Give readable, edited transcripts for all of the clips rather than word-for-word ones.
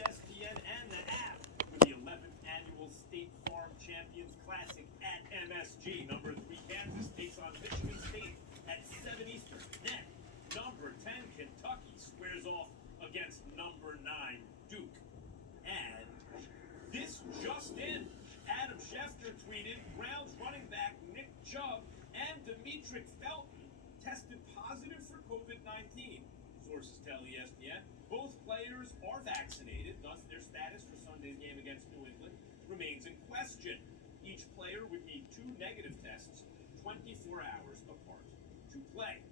ESPN, and the app for the 11th annual State Farm Champions Classic at MSG. Number 3 Kansas takes on Michigan State at 7 Eastern. Then, number 10 Kentucky squares off against number 9 Duke. And this just in, Adam Schefter tweeted, Browns running back Nick Chubb and Demetric Felton tested positive for COVID-19. Sources tell ESPN both players are vaccinated, thus their status for Sunday's game against New England remains in question. Each player would need 2 negative tests 24 hours apart to play.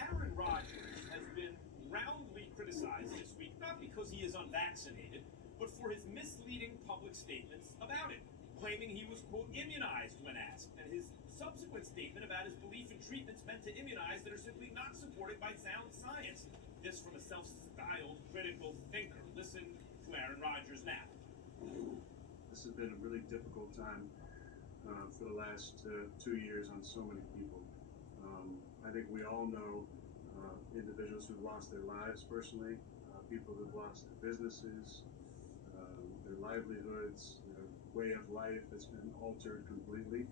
Aaron Rodgers has been roundly criticized this week, not because he is unvaccinated, but for his misleading public statements about it, claiming he was, quote, immunized when asked, and his subsequent statement about his belief in treatments meant to immunize that are simply not supported by sound science. This from a self-styled critical thinker. Listen to Aaron Rodgers now. This has been a really difficult time for the last 2 years on so many people. I think we all know individuals who've lost their lives personally, people who've lost their businesses, their livelihoods, their way of life that's been altered completely.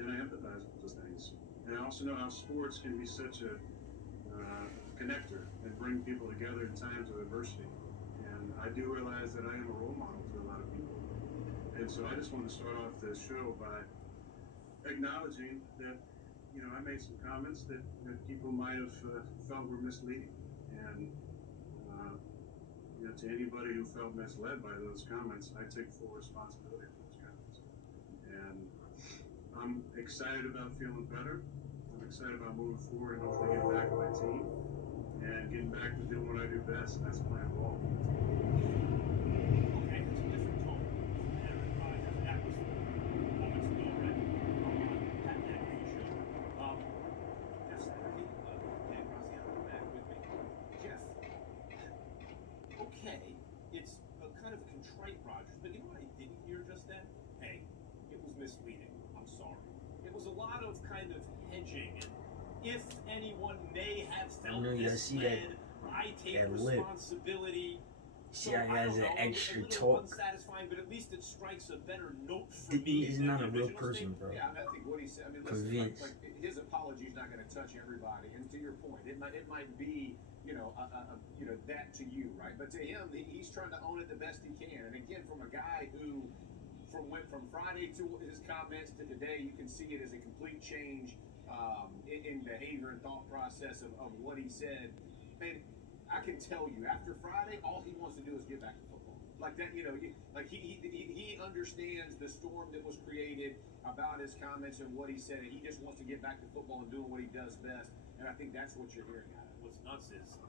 And I empathize with those things. And I also know how sports can be such a connector and bring people together in times of adversity. And I do realize that I am a role model to a lot of people. And so I just want to start off the show by acknowledging that, you know, I made some comments that people might have felt were misleading. And, you know, to anybody who felt misled by those comments, I take full responsibility for those comments. And I'm excited about feeling better. I'm excited about moving forward and hopefully getting back with my team and getting back to doing what I do best, and that's playing ball. Okay, that's a different tone from Aaron Rodgers. That was moments ago, right? On Pat McAfee show. Jeff Saturday, Dan Graziano back with me. Jeff, okay, it's a kind of contrite Rodgers, but you know what I didn't hear just then? Hey, it was misleading. I'm sorry. It was a lot of kind of hedging, and if anyone may have felt misled, I take responsibility. See how he has an extra talk. Unsatisfying, but at least it strikes a better note for me. He's not a real person, bro. Yeah, I think what he said. I mean, listen, like his apology is not going to touch everybody. And to your point, it might be, you know, that to you, right? But to him, he's trying to own it the best he can. And again, from a guy who, went from Friday to his comments to today, you can see it as a complete change in behavior and thought process of what he said. Man, I can tell you, after Friday, all he wants to do is get back to football. Like that, you know, like he understands the storm that was created about his comments and what he said, and he just wants to get back to football and doing what he does best. And I think that's what you're hearing out of it. What's nuts is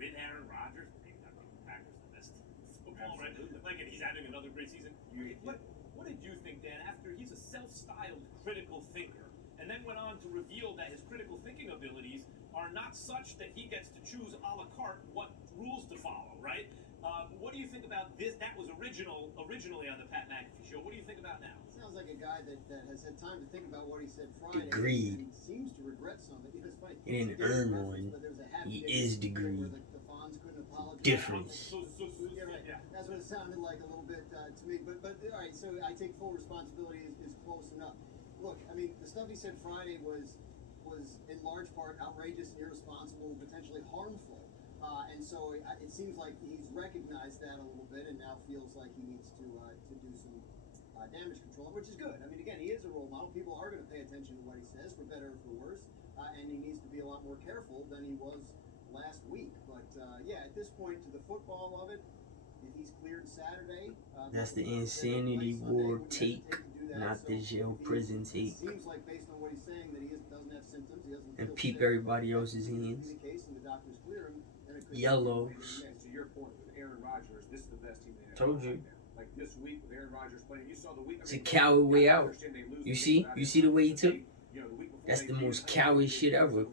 with Aaron Rodgers, maybe not making the Packers the best football, right? Like, and he's having another great season. What did you think, Dan, after he's a self-styled critical thinker, and then went on to reveal that his critical thinking abilities are not such that he gets to choose a la carte what rules to follow, right? What do you think about this? That was originally on the Pat McAfee show. What do you think about now? Sounds like a guy that has had time to think about what he said Friday. Agreed. And seems to regret something. You know, it's funny. He didn't earn one. He is degree. The Fonz couldn't apologize. Difference. Yeah, right. Yeah. That's what it sounded like a little bit to me. But all right, so I take full responsibility is close enough. Look, I mean, the stuff he said Friday was in large part outrageous and irresponsible, potentially harmful. And so it seems like he's recognized that a little bit and now feels like he needs to do some damage control, which is good. I mean, again, he is a role model. People are going to pay attention to what he says, for better or for worse. And he needs to be a lot more careful than he was last week. But, yeah, at this point, to the football of it, if he's cleared Saturday. That's the Insanity War tape, not the jail prison tape. It seems like, based on what he's saying, that he doesn't have symptoms. He doesn't And feel peep sick. everybody else's hands. The case and the doctors clear him, and it could Yellows. To your point with Aaron Rodgers, this is the best team in the NFL. Told you. Right now. Like this week with Aaron Rodgers playing, you saw the week. It's a coward way out. You see the way he took? That's the most coward shit ever.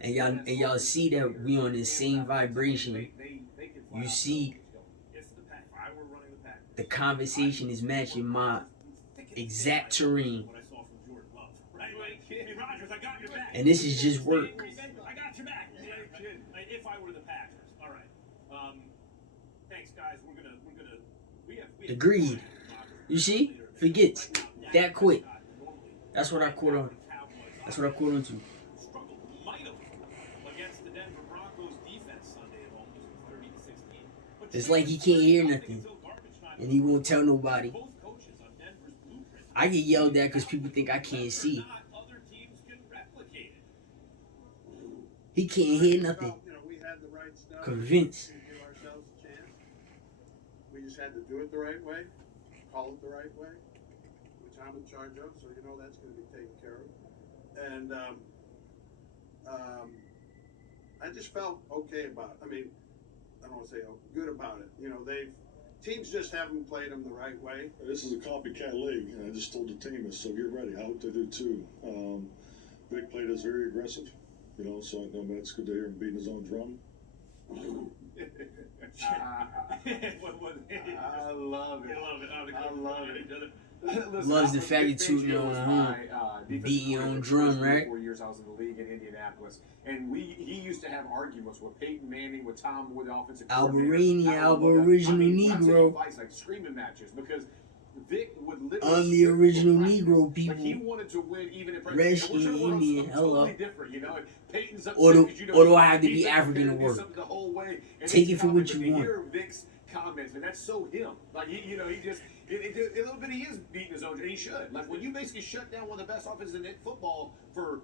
And y'all see that we on the same vibration. You see the conversation is matching my exact terrain. And this is just work. I got your back. If I were the Packers, all right. guys. We have The greed. You see? Forgets. That quick. That's what I caught on. That's what I caught on to. Struggled mightily against the Denver Broncos defense Sunday at home, losing 30-16. But It's like he can't hear nothing. And he won't tell nobody. both coaches on Denver's blueprint. I get yelled at because people think I can't see. Not other teams can replicate it. He can't hear nothing. You know, we had the right stuff. Convinced. To give ourselves a chance. We just had to do it the right way, call it the right way, which I'm in charge of, so you know that's going to be taken care of. And I just felt okay about it. I mean, I don't want to say good about it. You know, teams just haven't played them the right way. This is a copycat league, and I just told the team this, so get ready. I hope they do too. Vic played us very aggressive, you know, so I know that's good to hear him beating his own drum. I love it. I love it. Listen, Loves the Vic faggot Fangio tooting was on my, home. defensive Beating your own coordinator drum, for right? 4 years I was in the league in Indianapolis, and he used to have arguments with Peyton Manning, with Tom Moore, the offensive coordinator. Albarini, I love that. Aboriginal I mean, I'm telling you, Negro. fights like screaming matches because Vic would literally. I'm the script original practice. Negro, Like people. he wanted to win even in practice. Redskin, And we're sure Indian, something hello. totally different, you know. And Peyton's upset Or do- 'cause, you know, or do I have to he's be been African prepared to do work? something the whole way. And Take his it for what comments, you but to want. hear Vic's comments, man, that's so him. Like you know, he just a little bit he is beating his own, and he should. Like when you basically shut down one of the best offenses in football for,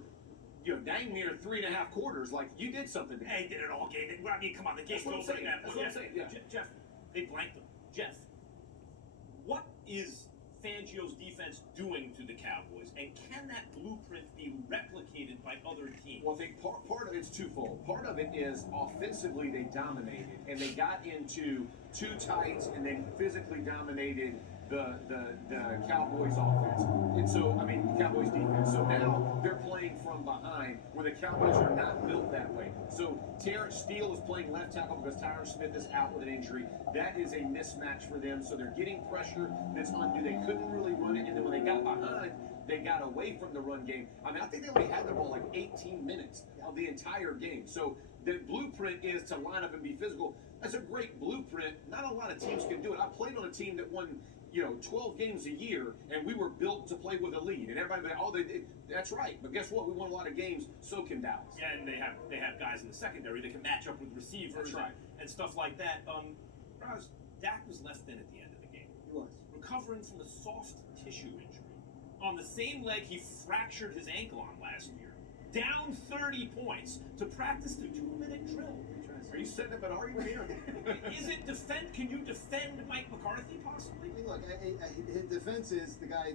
you know, dang near 3.5 quarters, like you did something. To Hey, did it all game. I mean, come on, the game's That's what I'm over saying. at that That's point. what I'm saying, yeah. Jeff, they blanked them. Jeff, what is Fangio's defense doing to the Cowboys, and can that blueprint be replicated by other teams? Well, I think part of it's twofold. Part of it is offensively they dominated, and they got into two tights, and then physically dominated the Cowboys offense. And so, I mean, the Cowboys defense. So now they're playing from behind, where the Cowboys are not built that way. So Terrence Steele is playing left tackle because Tyron Smith is out with an injury. That is a mismatch for them. So they're getting pressure that's undue. They couldn't really run it, and then when they got behind, they got away from the run game. I mean, I think they only had the ball like 18 minutes of the entire game. So the blueprint is to line up and be physical. That's a great blueprint. Not a lot of teams can do it. I played on a team that won, 12 games a year, and we were built to play with a lead. And everybody, they did. That's right. But guess what? We won a lot of games. So can Dallas. Yeah, and they have guys in the secondary that can match up with receivers. That's right. and stuff like that. Raz, Dak was left in at the end of the game. He was. Recovering from a soft tissue injury on the same leg he fractured his ankle on last year. Down 30 points to practice the 2-minute drill. Are you setting up an argument here? Is it defend? Can you defend Mike McCarthy possibly? I mean, look, his defense is the guy,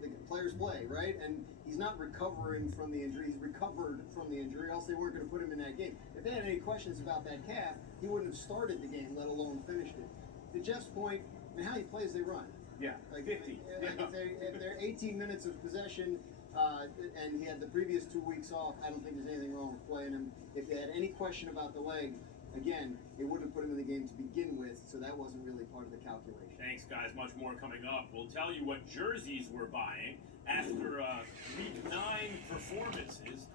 the players play, right? And he's not recovering from the injury. He's recovered from the injury, else they weren't going to put him in that game. If they had any questions about that calf, he wouldn't have started the game, let alone finished it. To Jeff's point, I mean, how many plays they run? Yeah, Like 50. Like if they're 18 minutes of possession, and he had the previous 2 weeks off, I don't think there's anything wrong with playing him. If they had any question about the leg, again, it wouldn't have put him in the game to begin with, so that wasn't really part of the calculation. Thanks, guys. Much more coming up. We'll tell you what jerseys we're buying after Week 9 performances.